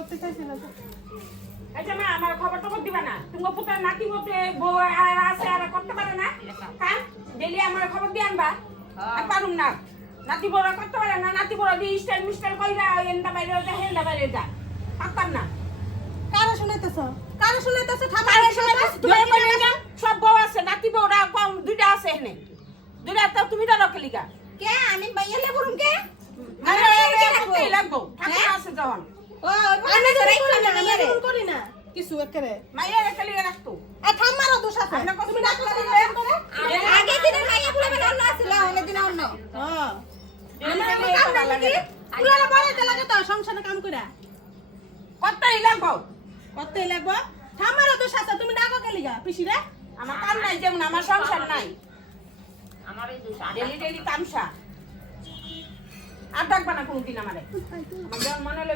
করতে চাইছি না। আচ্ছা মা আমার খবর টবর দিবা না তুমি পুতার নাতি মতে বউ আর আছে আর করতে পারে না হ্যাঁ ডেলি আমার খবর দিয়ে আনবা আর পারুম না নাতি বড় করতে পারে না নাতি বড় দিয়ে স্টাইল মিস্টাইল কইরা এন্ডা বাইরে যা হেন্ডা বাইরে যা পারতাম না কারা শুনাইতেছো? কারা শুনাইতেছো? কারে শুনাইতেছো? তুমি বলে না সব বউ আছে নাতি বউরা কম দুইটা আছে এখানে দুইটা তো তুমি তো রকেলিকা কে আমি বাইয়ালে বলুম কে আরে এই লাগবো ঠাকুর আছে যখন ও আমি তো করি না কিছু একেবারে। মাইয়া রকেলিকা রাখতো আর ঠাম্মারও দোষ আছে। আপনি কত তুমি না ডাক্তার করে দেখান করে? আগে দিনের মাইয়া বলে অন্য আছিল অন্য দিন অন্য হ্যাঁ। আমার কাম না লাগে। পুরানো বাড়িতে লাগে তো সংসারে কাম কইরা। কতই লাগবো করতেই লাগবো। ঠাম্মারও দোষ আছে, তুমি ডাকো কে লিগা পিসিরে? আমার কাম নাই যেমন আমার সংসার নাই আমারই দোষ ডেলি ডেলি তামসা আর ডাকবা না কোনদিন আমারে আমার যেমন মনে হলো